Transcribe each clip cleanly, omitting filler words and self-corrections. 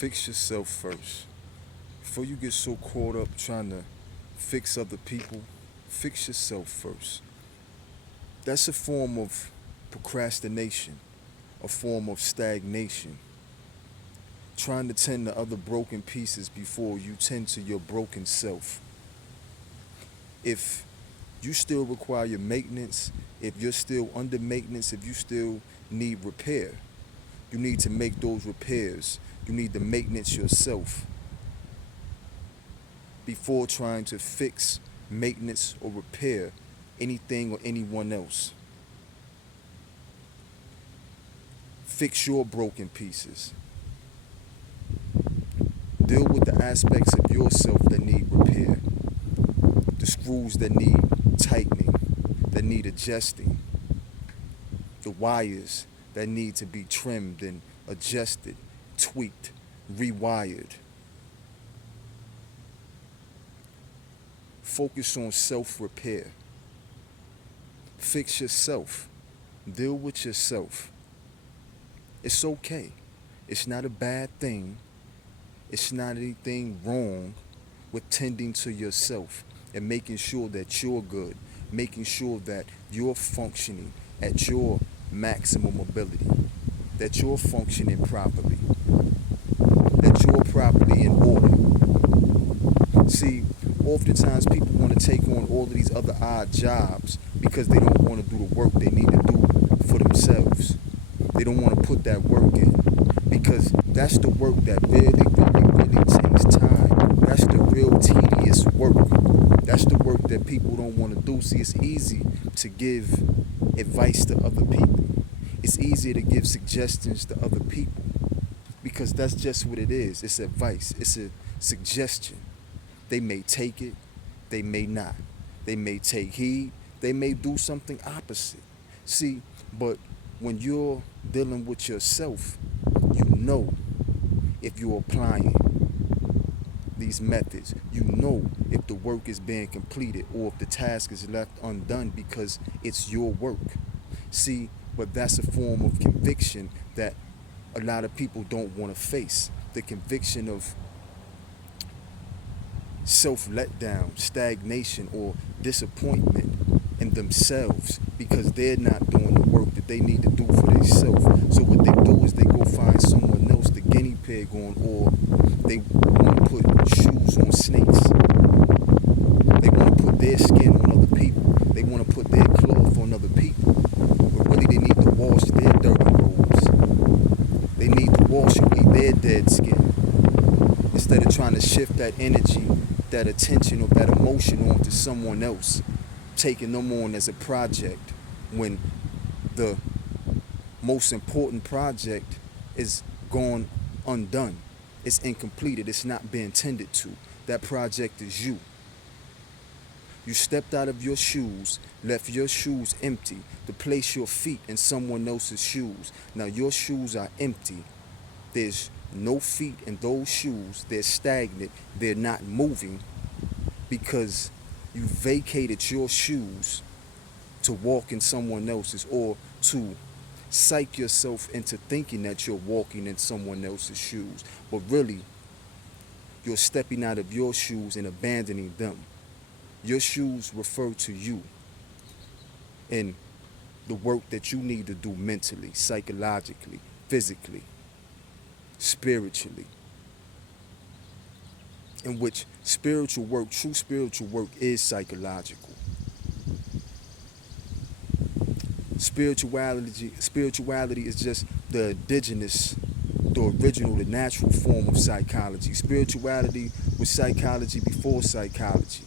Fix yourself first. Before you get so caught up trying to fix other people, fix yourself first. That's a form of procrastination, a form of stagnation. Trying to tend to other broken pieces before you tend to your broken self. If you still require maintenance, if you're still under maintenance, if you still need repair, you need to make those repairs. You need to maintenance yourself before trying to fix, maintenance, or repair anything or anyone else. Fix your broken pieces. Deal with the aspects of yourself that need repair. The screws that need tightening, that need adjusting. The wires that need to be trimmed and adjusted, tweaked, rewired. Focus on self-repair. Fix yourself. Deal with yourself. It's okay. It's not a bad thing. It's not anything wrong with tending to yourself and making sure that you're good, making sure that you're functioning at your maximum ability, that you're functioning properly, that you're properly in order. See, oftentimes people want to take on all of these other odd jobs because they don't want to do the work they need to do for themselves. They don't want to put that work in because that's the work that really, really, really takes time. That's the real tedious work. That's the work that people don't want to do. See, it's easy to give advice to other people. It's easier to give suggestions to other people because that's just what it is. It's advice. It's a suggestion. They may take it. They may not. They may take heed. They may do something opposite. See, but when you're dealing with yourself, you know if you're applying these methods. You know if the work is being completed or if the task is left undone because it's your work. See, but that's a form of conviction that a lot of people don't want to face. The conviction of self-letdown, stagnation, or disappointment in themselves because they're not doing the work that they need to do for themselves. So what they do is they go find someone else to guinea pig on, or they want to put shoes on snakes. They want to put their skin on other people. They want to put their cloth on other people. But really they need to wash their dirty robes. They need to wash away their dead skin. Instead of trying to shift that energy, that attention, or that emotion onto someone else, taking them on as a project when the most important project is gone undone. It's incompleted. It's not being tended to. That project is you. You stepped out of your shoes, left your shoes empty to place your feet in someone else's shoes. Now your shoes are empty. There's no feet in those shoes. They're stagnant. They're not moving because you vacated your shoes to walk in someone else's, or to psych yourself into thinking that you're walking in someone else's shoes. But really, you're stepping out of your shoes and abandoning them. Your shoes refer to you and the work that you need to do mentally, psychologically, physically, spiritually. In which spiritual work, true spiritual work, is psychological. Spirituality is just the indigenous, the original, the natural form of psychology. Spirituality was psychology before psychology.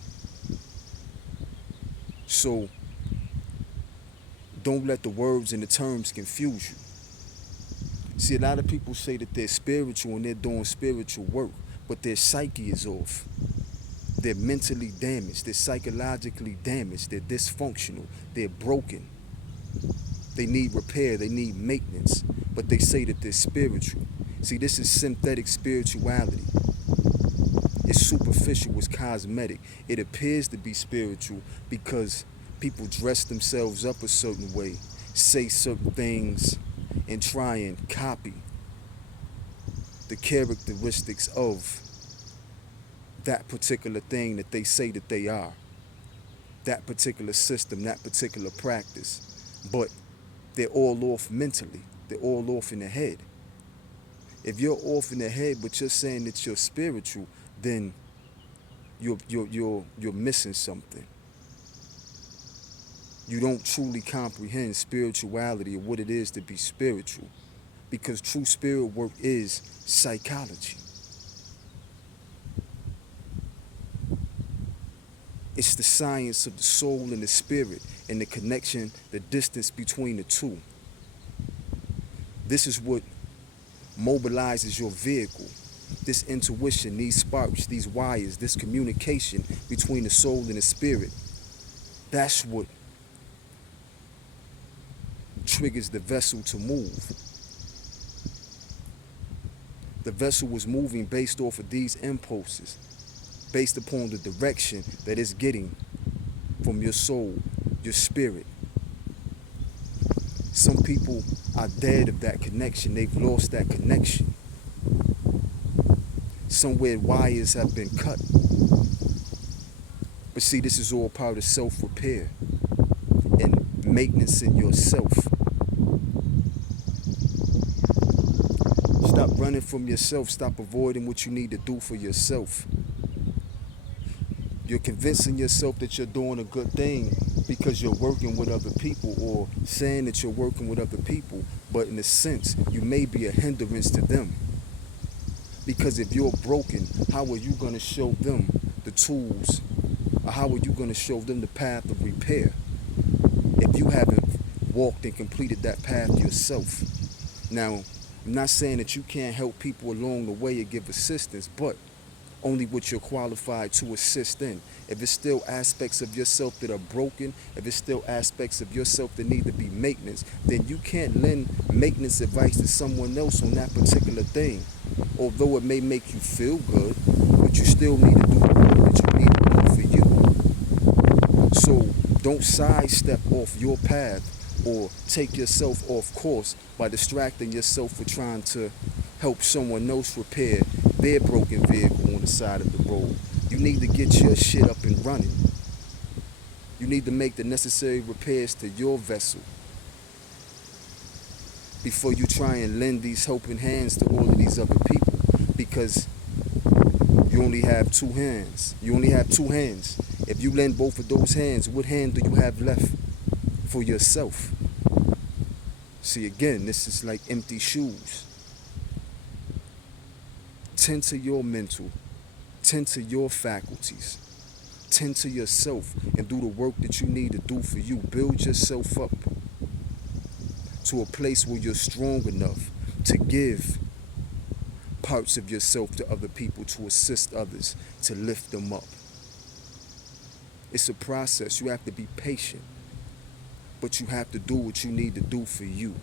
So don't let the words and the terms confuse you. See, a lot of people say that they're spiritual and they're doing spiritual work, but their psyche is off. They're mentally damaged. They're psychologically damaged. They're dysfunctional. They're broken. They need repair. They need maintenance. But they say that they're spiritual. See, this is synthetic spirituality. It's superficial. It's cosmetic. It appears to be spiritual because people dress themselves up a certain way, say certain things, and try and copy the characteristics of that particular thing that they say that they are, that particular system, that particular practice. But they're all off mentally. They're all off in the head. If you're off in the head, but you're saying that you're spiritual, then you're missing something. You don't truly comprehend spirituality or what it is to be spiritual, because true spirit work is psychology. It's the science of the soul and the spirit and the connection, the distance between the two. This is what mobilizes your vehicle. This intuition, these sparks, these wires, this communication between the soul and the spirit. That's what triggers the vessel to move. The vessel was moving based off of these impulses, based upon the direction that it's getting from your soul, your spirit. Some people are dead of that connection. They've lost that connection. Somewhere wires have been cut. But see, this is all part of self-repair and maintenance in yourself. Stop running from yourself. Stop avoiding what you need to do for yourself. You're convincing yourself that you're doing a good thing because you're working with other people, or saying that you're working with other people, but in a sense, you may be a hindrance to them. Because if you're broken, how are you going to show them the tools, or how are you going to show them the path of repair if you haven't walked and completed that path yourself? Now, I'm not saying that you can't help people along the way or give assistance, but only what you're qualified to assist in. If it's still aspects of yourself that are broken, if it's still aspects of yourself that need to be maintenance, then you can't lend maintenance advice to someone else on that particular thing. Although it may make you feel good, but you still need to do the work that you need to do for you. So don't sidestep off your path or take yourself off course by distracting yourself for trying to help someone else repair their broken vehicle on the side of the road. You need to get your shit up and running. You need to make the necessary repairs to your vessel before you try and lend these helping hands to all of these other people, because you only have two hands. You only have two hands. If you lend both of those hands, what hand do you have left for yourself? See, again, this is like empty shoes. Tend to your mental, tend to your faculties, tend to yourself, and do the work that you need to do for you. Build yourself up to a place where you're strong enough to give parts of yourself to other people, to assist others, to lift them up. It's a process. You have to be patient, but you have to do what you need to do for you.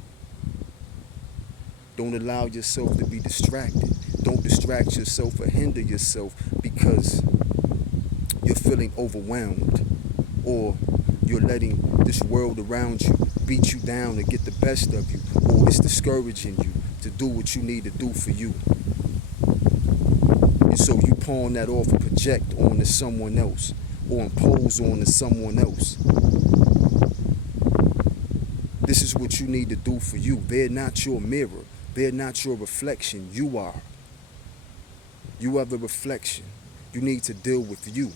Don't allow yourself to be distracted. Don't distract yourself or hinder yourself because you're feeling overwhelmed, or you're letting this world around you beat you down to get the best of you, or it's discouraging you to do what you need to do for you. And so you pawn that off and project onto someone else, or impose onto someone else. This is what you need to do for you. They're not your mirror. They're not your reflection. You are. You are the reflection. You need to deal with you.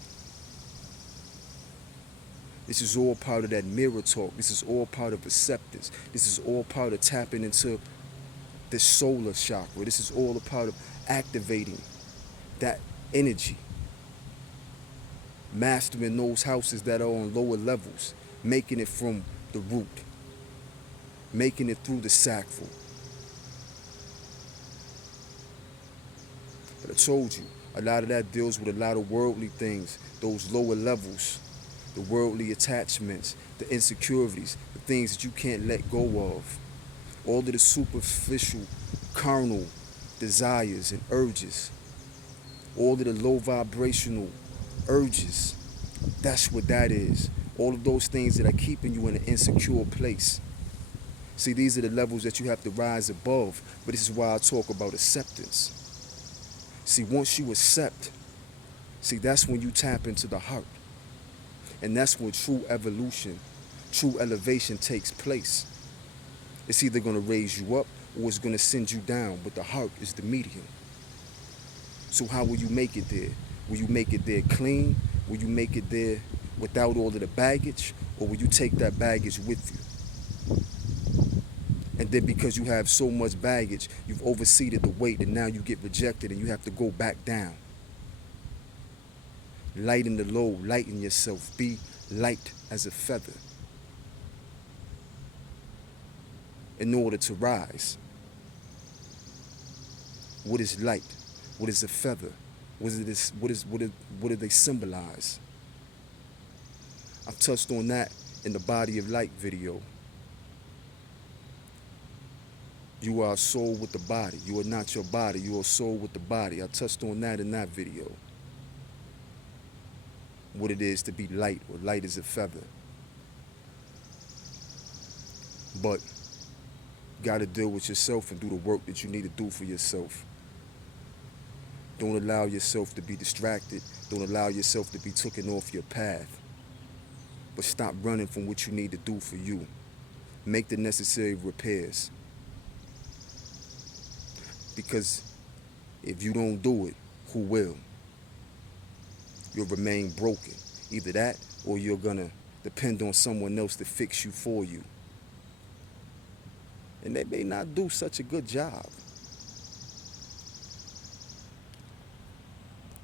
This is all part of that mirror talk. This is all part of acceptance. This is all part of tapping into the solar chakra. This is all a part of activating that energy. Mastering those houses that are on lower levels. Making it from the root. Making it through the sacral. But I told you, a lot of that deals with a lot of worldly things, those lower levels, the worldly attachments, the insecurities, the things that you can't let go of. All of the superficial, carnal desires and urges. All of the low vibrational urges. That's what that is. All of those things that are keeping you in an insecure place. See, these are the levels that you have to rise above. But this is why I talk about acceptance. See, once you accept, see, that's when you tap into the heart. And that's when true evolution, true elevation takes place. It's either going to raise you up or it's going to send you down, but the heart is the medium. So how will you make it there? Will you make it there clean? Will you make it there without all of the baggage? Or will you take that baggage with you? And then because you have so much baggage, you've overseeded the weight and now you get rejected and you have to go back down. Lighten the load, lighten yourself, be light as a feather in order to rise. What is light? What is a feather? What do they symbolize? I've touched on that in the Body of Light video. You are a soul with the body. You are not your body. You are a soul with the body. I touched on that in that video. What it is to be light, or light as a feather. But you got to deal with yourself and do the work that you need to do for yourself. Don't allow yourself to be distracted. Don't allow yourself to be taken off your path. But stop running from what you need to do for you. Make the necessary repairs. Because if you don't do it, who will? You'll remain broken. Either that or you're going to depend on someone else to fix you for you. And they may not do such a good job.